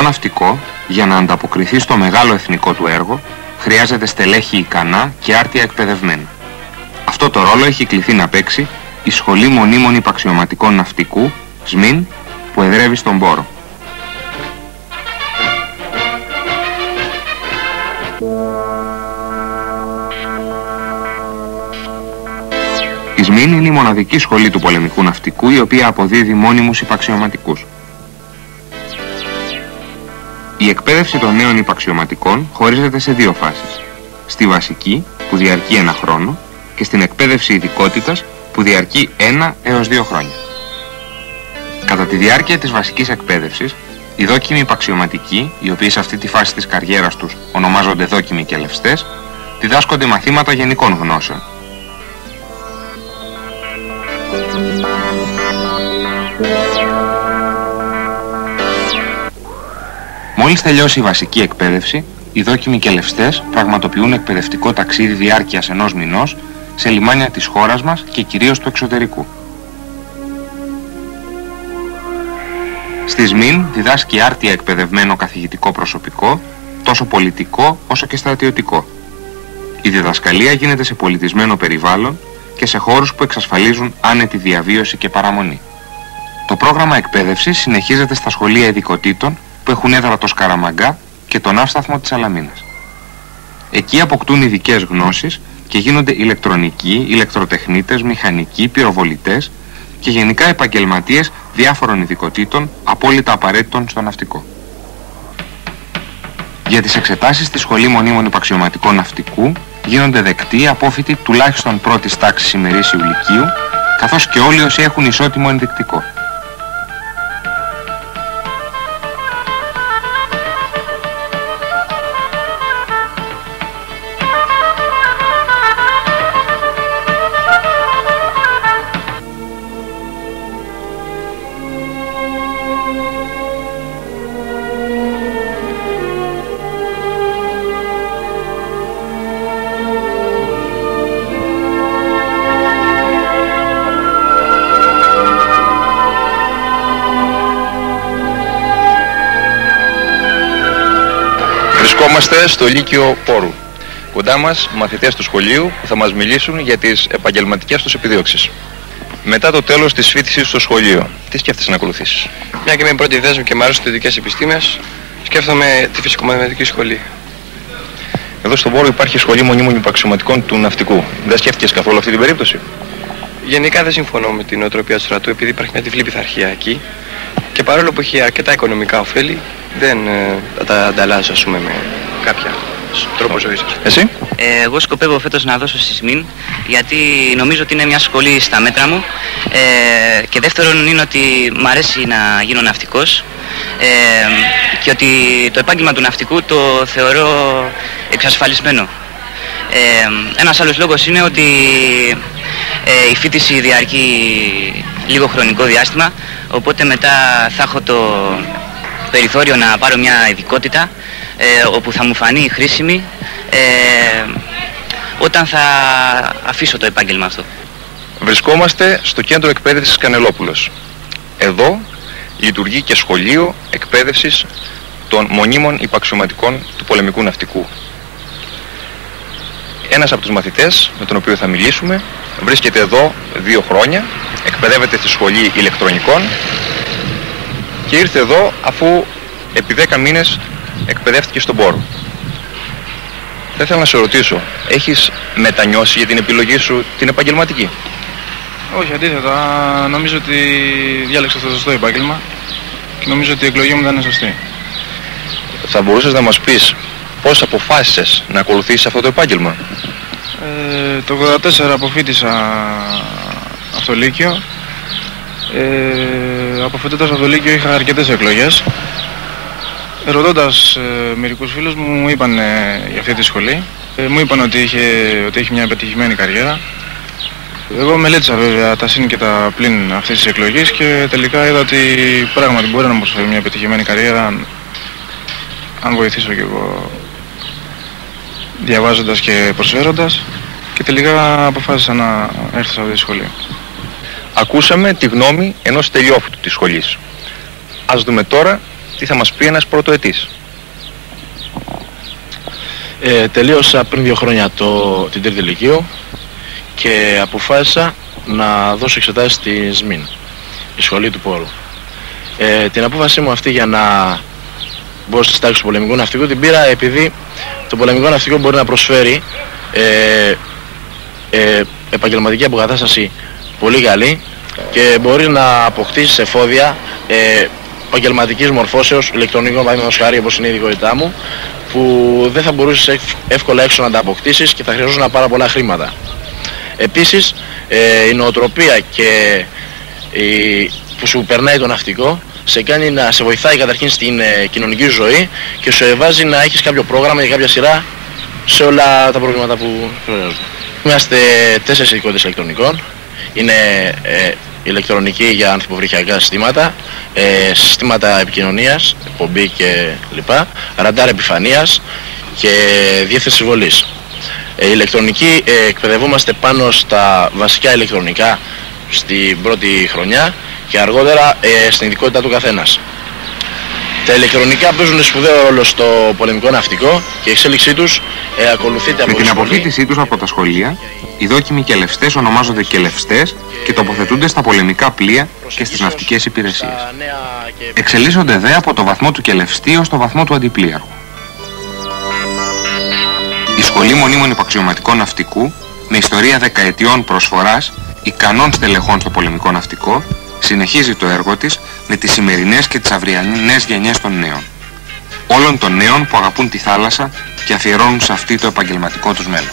πολεμικό ναυτικό, για να ανταποκριθεί στο μεγάλο εθνικό του έργο, χρειάζεται στελέχη ικανά και άρτια εκπαιδευμένα. Αυτό το ρόλο έχει κληθεί να παίξει η Σχολή Μονίμων Υπαξιωματικών Ναυτικού, ΣΜΙΝ, που εδρεύει στον Πόρο. Η ΣΜΙΝ είναι η μοναδική σχολή του πολεμικού ναυτικού, η οποία αποδίδει μόνιμους υπαξιωματικούς. Η εκπαίδευση των νέων υπαξιωματικών χωρίζεται σε δύο φάσεις. Στη βασική, που διαρκεί 1 χρόνο, και στην εκπαίδευση ειδικότητας, που διαρκεί 1 έως 2 χρόνια. Κατά τη διάρκεια της βασικής εκπαίδευσης, οι δόκιμοι υπαξιωματικοί, οι οποίοι σε αυτή τη φάση της καριέρας τους ονομάζονται δόκιμοι και λευστές, διδάσκονται μαθήματα γενικών γνώσεων. Μόλις τελειώσει η βασική εκπαίδευση, οι δόκιμοι και λευστές πραγματοποιούν εκπαιδευτικό ταξίδι διάρκειας 1 μηνός σε λιμάνια της χώρας μας και κυρίως του εξωτερικού. Στη ΣΜΙΝ διδάσκει άρτια εκπαιδευμένο καθηγητικό προσωπικό, τόσο πολιτικό όσο και στρατιωτικό. Η διδασκαλία γίνεται σε πολιτισμένο περιβάλλον και σε χώρους που εξασφαλίζουν άνετη διαβίωση και παραμονή. Το πρόγραμμα εκπαίδευσης συνεχίζεται στα σχολεία ειδικοτήτων που έχουν έδρα το Σκαραμαγκά και τον Ναύσταθμο της Σαλαμίνας. Εκεί αποκτούν ειδικές γνώσεις και γίνονται ηλεκτρονικοί, ηλεκτροτεχνίτες, μηχανικοί, πυροβολητές και γενικά επαγγελματίες διάφορων ειδικοτήτων απόλυτα απαραίτητων στο ναυτικό. Για τις εξετάσεις στη Σχολή Μονίμων Υπαξιωματικών Ναυτικού γίνονται δεκτοί απόφοιτοι τουλάχιστον πρώτης τάξης ημερήσιου λυκείου, καθώς και όλοι όσοι έχουν ισότιμο ενδεικτικό. Βρισκόμαστε στο Λύκειο Πόρου. Κοντά μας μαθητές του σχολείου που θα μας μιλήσουν για τις επαγγελματικές τους επιδίωξεις. Μετά το τέλος της φοιτησής στο σχολείο, τι σκέφτεσαι να ακολουθήσεις? Μια και είμαι πρώτη δέσμη και μου αρέσουν οι δυτικές επιστήμες, σκέφτομαι τη φυσικομαθηματική σχολή. Εδώ στον Πόρο υπάρχει Σχολή Μονίμων Υπαξιωματικών του Ναυτικού. Δεν σκέφτηκες καθόλου αυτή την περίπτωση? Γενικά δεν συμφωνώ με την νοοτροπία του στρατού, επειδή υπάρχει μια τυφλή πειθαρχία εκεί και παρόλο που έχει αρκετά οικονομικά ωφέλη, δεν τα ανταλλάζω, ας πούμε, με κάποια τρόπο ζωής. Εσύ? Εγώ σκοπεύω φέτος να δώσω στη ΣΜΙΝ, γιατί νομίζω ότι είναι μια σχολή στα μέτρα μου, και δεύτερον είναι ότι μου αρέσει να γίνω ναυτικός, και ότι το επάγγελμα του ναυτικού το θεωρώ εξασφαλισμένο. Ένας άλλος λόγος είναι ότι η φοιτηση διαρκεί λίγο χρονικό διάστημα, οπότε μετά θα έχω το περιθώριο να πάρω μια ειδικότητα όπου θα μου φανεί χρήσιμη όταν θα αφήσω το επάγγελμα αυτό. Βρισκόμαστε στο κέντρο εκπαίδευσης Κανελόπουλος. Εδώ λειτουργεί και σχολείο εκπαίδευσης των μονίμων υπαξιωματικών του πολεμικού ναυτικού. Ένας από τους μαθητές με τον οποίο θα μιλήσουμε βρίσκεται εδώ 2 χρόνια, εκπαιδεύεται στη σχολή ηλεκτρονικών και ήρθε εδώ αφού επί 10 μήνες εκπαιδεύτηκε στον Πόρο. Θα ήθελα να σε ρωτήσω, έχεις μετανιώσει για την επιλογή σου την επαγγελματική? Όχι, αντίθετα, νομίζω ότι διάλεξα το σωστό επάγγελμα και νομίζω ότι η εκλογή μου ήταν σωστή. Θα μπορούσες να μας πεις πώς αποφάσισες να ακολουθήσεις αυτό το επάγγελμα? Το 1984 αποφοίτησα από το Λύκειο. Αποφοιτώντας από το Λύκειο είχα αρκετές εκλογές. Ρωτώντας μερικούς φίλους μου είπαν για αυτή τη σχολή. Μου είπαν ότι έχει μια πετυχημένη καριέρα. Εγώ μελέτησα βέβαια τα συν και τα πλην αυτής της εκλογής και τελικά είδα ότι πράγματι μπορεί να μου προσφέρει μια πετυχημένη καριέρα αν βοηθήσω κι εγώ διαβάζοντας και προσφέροντας, και τελικά αποφάσισα να έρθω σε αυτή τη σχολή. Ακούσαμε τη γνώμη ενός τελειόφοιτου της σχολής. Ας δούμε τώρα τι θα μας πει ένας πρωτοετής. Τελείωσα πριν 2 χρόνια την τρίτη λυκείου και αποφάσισα να δώσω εξετάσεις στη ΣΜΗΝ, η σχολή του Πόρου. Την απόφασή μου αυτή για να μπω στις τάξεις του πολεμικού ναυτικού την πήρα επειδή το πολεμικό ναυτικό μπορεί να προσφέρει επαγγελματική αποκατάσταση πολύ καλή και μπορεί να αποκτήσει εφόδια επαγγελματικής μορφώσεως ηλεκτρονικών, παραδείγματος χάρη, όπως είναι η ειδικότητά μου, που δεν θα μπορούσες εύκολα έξω να τα αποκτήσεις και θα χρειαζόταν πάρα πολλά χρήματα. Επίσης η νοοτροπία και που σου περνάει το ναυτικό σε βοηθάει καταρχήν στην κοινωνική ζωή και σου βάζει να έχεις κάποιο πρόγραμμα ή κάποια σειρά σε όλα τα προβλήματα που χρειάζονται. Είμαστε 4 ειδικότητες ηλεκτρονικών. Είναι ηλεκτρονική για ανθυποβρυχιακά συστήματα, συστήματα επικοινωνίας, εκπομπή και λοιπά, ραντάρ επιφανείας και διεύθυνση βολής. Ηλεκτρονική εκπαιδευόμαστε πάνω στα βασικά ηλεκτρονικά στην πρώτη χρονιά και αργότερα στην ειδικότητα του καθένας. Τα ηλεκτρονικά παίζουν σπουδαίο ρόλο στο πολεμικό ναυτικό και η εξέλιξή τους ακολουθείται από με την αποφύτισή τους από τα σχολεία, οι δόκιμοι κελευστές ονομάζονται κελευστές και τοποθετούνται στα πολεμικά πλοία και στις ναυτικές υπηρεσίες. Εξελίσσονται δε από το βαθμό του κελευστή ως το βαθμό του αντιπλοίαρχου. Η Σχολή Μονίμων Υπαξιωματικών Ναυτικού, με ιστορία δεκαετιών προσφοράς ικανών στελεχών στο πολεμικό ναυτικό, συνεχίζει το έργο της με τις σημερινές και τις αυριανές γενιές των νέων. Όλων των νέων που αγαπούν τη θάλασσα και αφιερώνουν σε αυτή το επαγγελματικό τους μέλλον.